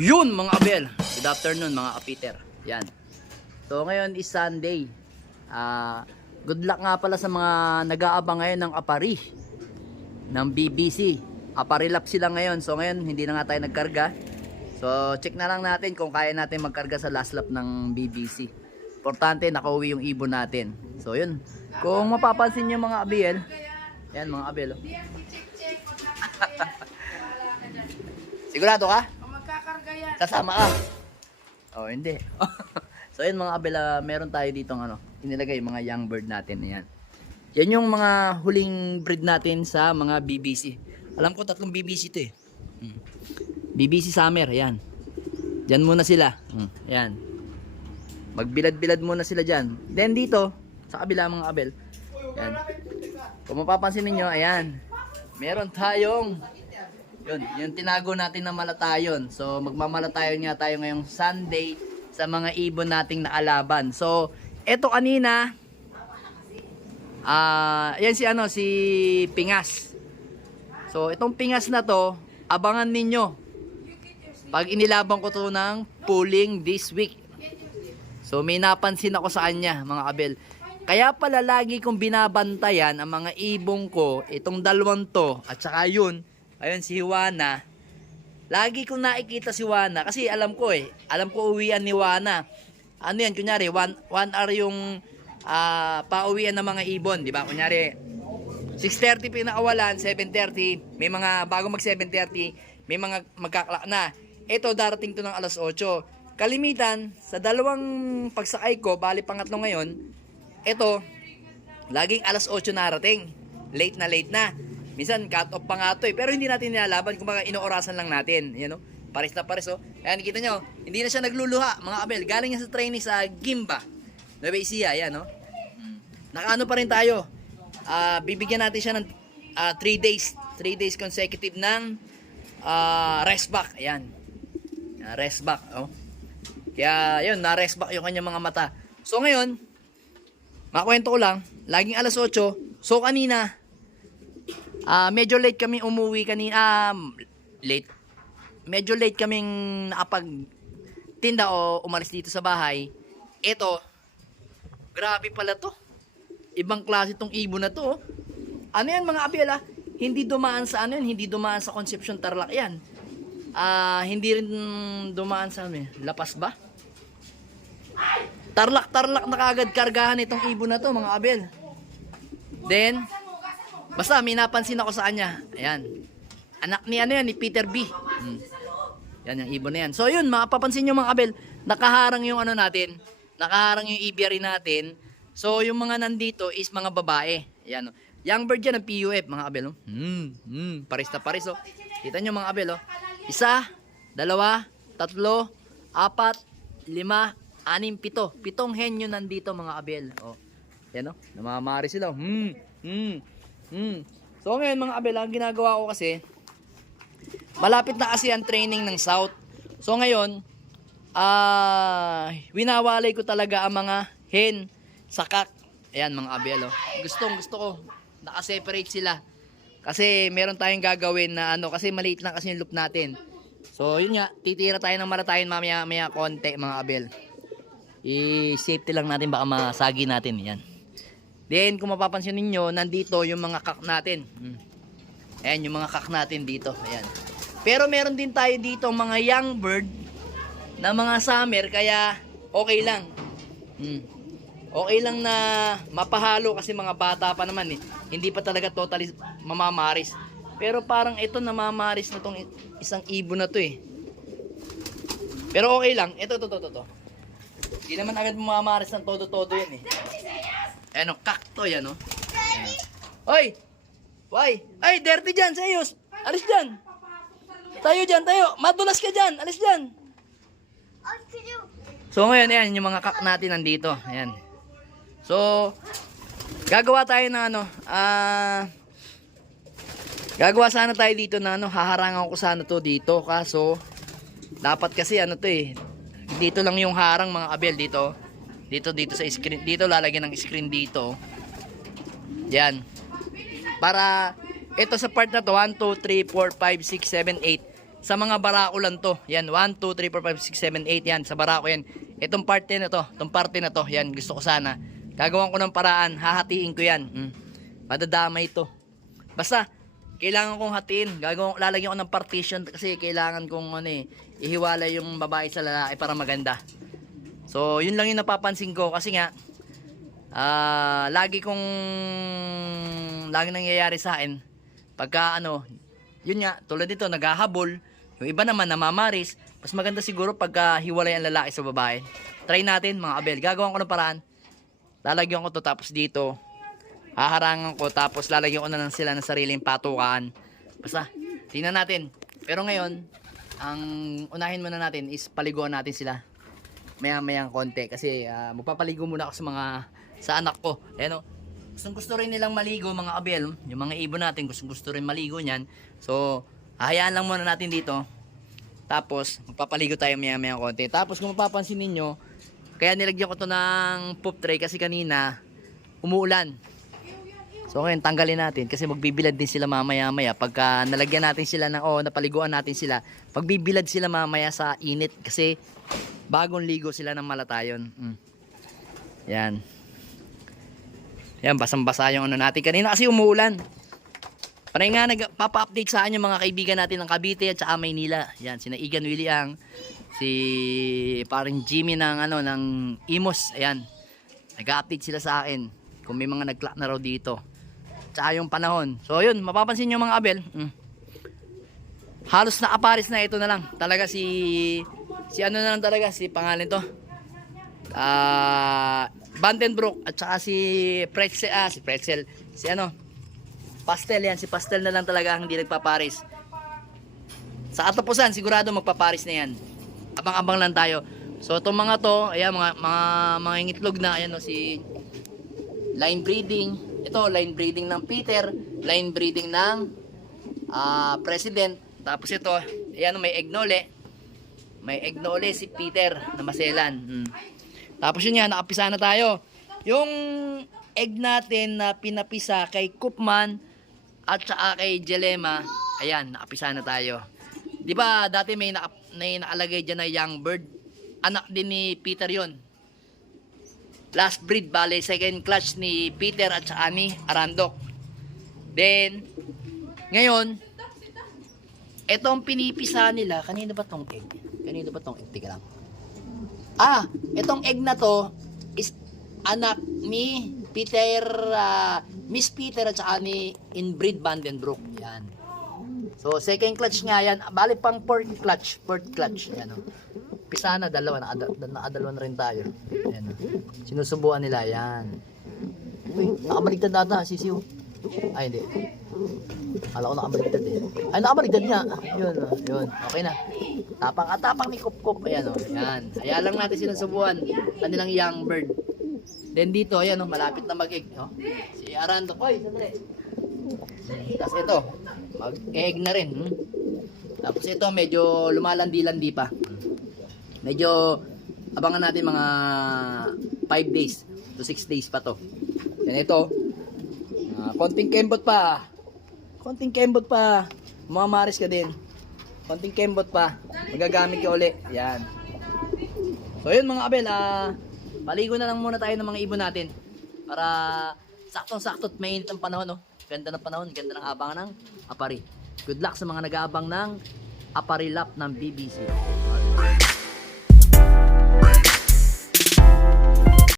Yun mga Abel. Good afternoon mga Kapiter. Yan. So ngayon is Sunday. Ah, good luck nga pala sa mga nag-aabang ngayon ng Apari ng BBC. Apari lap sila ngayon. So ngayon hindi na nga tayo nagkarga. So check na lang natin kung kaya natin magkarga sa last lap ng BBC. Importante nakauwi yung ibon natin. So yun. Kung mapapansin niyo mga Abel, yan mga Abel. oh. Sigurado ka? Kasama ka. Oh, hindi. so yun mga abela, meron tayo dito ano, inilagay mga young bird natin. Ayan. Yan yung mga huling breed natin sa mga BBC. Alam ko tatlong BBC to eh. Hmm. BBC Summer, ayan. Diyan muna sila. Hmm. Ayan. Magbilad-bilad muna sila dyan. Then dito, sa kabila mga abel. Ayan. Kung mapapansin ninyo, ayan. Meron tayong yun, yung tinago natin na malatayon. So, magmamalatayon nga tayo ngayong Sunday sa mga ibon nating naalaban. So, eto kanina, ah, yan si ano, si Pingas. So, itong Pingas na to, abangan ninyo. Pag inilaban ko to ng pulling this week. So, may napansin ako sa kanya, mga kabel. Kaya pala lagi kong binabantayan ang mga ibong ko, itong dalawang to, at saka yun, ayun si Juana. Lagi kong nakikita si Juana, kasi alam ko eh, alam ko uwian ni Juana. Ano yan, kunyari, 1 hour yung ah, pauwian ng mga ibon, di ba? Kunyari, 6.30 pinakawalan, 7.30, may mga bago mag 7.30, may mga magkaklak na. Ito darating to ng alas 8. Kalimitan, sa dalawang pagsakay ko, bali pangatlo ngayon, ito, laging alas 8 narating. Late na late na. Minsan cut off pa nga to eh. Pero hindi natin nilalaban, kumbaga inoorasan lang natin. Yan o. Pares na pares o. Ayan, nakita nyo, hindi na siya nagluluha, mga abel. Galing niya sa training sa Gimba. Nueva Ecija, yan o. Nakaano pa rin tayo. Ah, bibigyan natin siya ng 3 days. 3 days consecutive ng ah, rest back. Ayan. Ah, rest back. Oh. Kaya yun, na-rest back yung kanyang mga mata. So ngayon, makwento ko lang, laging alas 8. So kanina, ah medyo late kami umuwi kanina. Um, late. Medyo late kaming nakapag tinda o umalis dito sa bahay. Ito, grabe pala to. Ibang klase tong ibon na to. oh. Ano yan mga abela? Hindi dumaan sa ano yan, hindi dumaan sa Concepcion Tarlac yan. Ah, hindi rin dumaan sa ano eh, Lapas ba? Tarlac na kagad kargahan itong ibon na to mga abel. Then, basta may napansin ako sa kanya. Ayan. Anak ni ano yan, ni Peter B. Hmm. Yan yung ibon na yan. So yun, mapapansin nyo mga abel, nakaharang yung ano natin, nakaharang yung aviary natin. So yung mga nandito is mga babae. Ayan. oh. Young bird yan ng PUF, mga abel. Oh. Hmm, hmm, pares na pares. Oh. Kita nyo mga abel. Oh. Isa, dalawa, tatlo, apat, lima, anim, pito. Pitong henyo nandito mga abel. Oh. Yan oh, namamari sila. Hmm, hmm, hmm. So ngayon mga abel, ang ginagawa ko kasi, malapit na kasi ang training ng South. So ngayon, ah, winawalay ko talaga ang mga hen sa kak. Ayan mga abel oh. Gustong gusto ko, nakaseparate sila. Kasi meron tayong gagawin na ano, kasi maliit lang kasi yung loop natin. So yun nga, titira tayo ng malatayin mamaya maya konti mga abel. I-safety lang natin baka masagi natin yan. Then kung mapapansin ninyo, nandito yung mga kak natin. Hmm. Ayan yung mga kak natin dito. Ayan. Pero meron din tayo dito mga young bird na mga summer kaya okay lang. Hmm. Okay lang na mapahalo kasi mga bata pa naman eh. Hindi pa talaga totally mamamaris. Pero parang ito namamaris na tong isang ibon na to eh. Pero okay lang. Ito, to, to, to. Hindi naman agad mamamaris ng todo-todo yan eh. Ano, kakto yan oh. Ayan. Hoy! Why? Ay, dirty dyan, sayos. Alis dyan. Tayo dyan, tayo. Madulas ka dyan. Alis dyan. So ngayon, ayan, yung mga kak natin nandito. Ayan. So, gagawa tayo ng ano, ah, gagawa sana tayo dito na ano, haharangan ko sana to dito. Kaso, dapat kasi ano to eh, dito lang yung harang mga abel dito. Dito, dito sa screen, dito lalagyan ng screen dito. Yan. Para, ito sa part na to, 1, 2, 3, 4, 5, 6, 7, 8. sa mga barako lang to. Yan, 1, 2, 3, 4, 5, 6, 7, 8 yan. Sa barako yan. Itong parte na to, itong parte na to, yan, gusto ko sana. Gagawan ko ng paraan, hahatiin ko yan. Mm. Madadamay to. Basta, kailangan kong hatiin. Gagawin, lalagyan ko ng partition kasi kailangan kong ano eh, ihiwalay yung babae sa lalaki para maganda. So, yun lang yung napapansin ko kasi nga, ah, lagi kong, lagi nangyayari sa akin, pagka ano, yun nga, tulad nito, naghahabol, yung iba naman namamaris, mas maganda siguro pagka hiwalay ang lalaki sa babae. Try natin mga abel, gagawin ko ng paraan, lalagyan ko to tapos dito, haharangan ko tapos lalagyan ko na lang sila ng sariling patukan. Basta, tingnan natin. Pero ngayon, ang unahin muna natin is paliguan natin sila maya-mayang konti kasi ah, magpapaligo muna ako sa mga sa anak ko. Ayan o. Gustong gusto rin nilang maligo mga abel. Yung mga ibon natin gustong gusto rin maligo niyan. So, hahayaan lang muna natin dito. Tapos, magpapaligo tayo maya-mayang konti. Tapos kung mapapansin ninyo, kaya nilagyan ko to ng poop tray kasi kanina umuulan. So ngayon tanggalin natin kasi magbibilad din sila mamaya-maya pagka nalagyan natin sila ng o napaliguan natin sila. Pagbibilad sila mamaya sa init kasi bagong ligo sila ng malatayon. Mm. Yan. Yan, basang-basa yung ano natin. Kanina kasi umuulan. Panay nga nagpapa-update sa yung mga kaibigan natin ng Cavite at saka Maynila. Yan, sina Igan Williang, si paring Jimmy ng ano ng Imos. Ayan. Nag-update sila sa akin kung may mga nag na raw dito. Tsaka yung panahon. So yun, mapapansin nyo mga abel. Mm. Halos na aparis na ito na lang. Talaga si si ano na lang talaga si pangalan to. Ah, Vandenbroek at saka si Pretzel, ah, si Pretzel, si ano, Pastel yan, si Pastel na lang talaga ang hindi nagpaparis. Sa katapusan, sigurado magpaparis na yan. Abang-abang lang tayo. So, itong mga to, ayan, mga, mga, mga ngitlog na, ayan, no, si line breeding. Ito, line breeding ng Peter, line breeding ng ah, President. Tapos ito, ayan, may egnole. May egnole si Peter na maselan. Hmm. Tapos yun nga, nakapisa na tayo. Yung egg natin na pinapisa kay Kupman at saka kay Jelema, ayan, nakapisa na tayo. Di ba dati may, naka, may nakalagay dyan na young bird? Anak din ni Peter yon. Last breed, bale, second clutch ni Peter at saka ni Arandok. Then, ngayon, etong pinipisa nila, kanino ba tong egg? Kanino ba tong egg? Tika lang. Ah, itong egg na to is anak ni Peter, ah, Miss Peter at saka ni Inbreed Vandenbroek. Yan. So, second clutch nga yan. Bali pang fourth clutch. Fourth clutch. Yan o. Pisa na, dalawa. Nakada, nakadalawa na rin tayo. Yan o. Sinusubuan nila. Yan. Uy, nakabaligtad ata. Sisiw. Ay, hindi. Kala ko nakabaligtad eh. Ay, nakabaligtad nga. Yun, oh, yun. Okay na. Tapang at tapang ni Kup Kup. Ayan o. Ayan. Kaya lang natin sinusubuan. Kanilang young bird. Then dito, ayan o. Malapit na mag-egg. Oh. Si Arando. Hoy, sandali. Tapos ito. Mag-egg na rin. Hmm? Tapos ito, medyo lumalandi-landi pa. Medyo abangan natin mga 5 days to 6 days pa to. Yan ito. ah, konting kembot pa. Konting kembot pa. Mamamaris ka din. Konting kembot pa. Magagamit ka uli. Yan. So yun mga abel, ah, paligo na lang muna tayo ng mga ibon natin. Para saktong-sakto at mainit ang panahon. No? Ganda ng panahon, ganda ng abangan ng apari. Good luck sa mga nag-aabang ng apari lap ng BBC.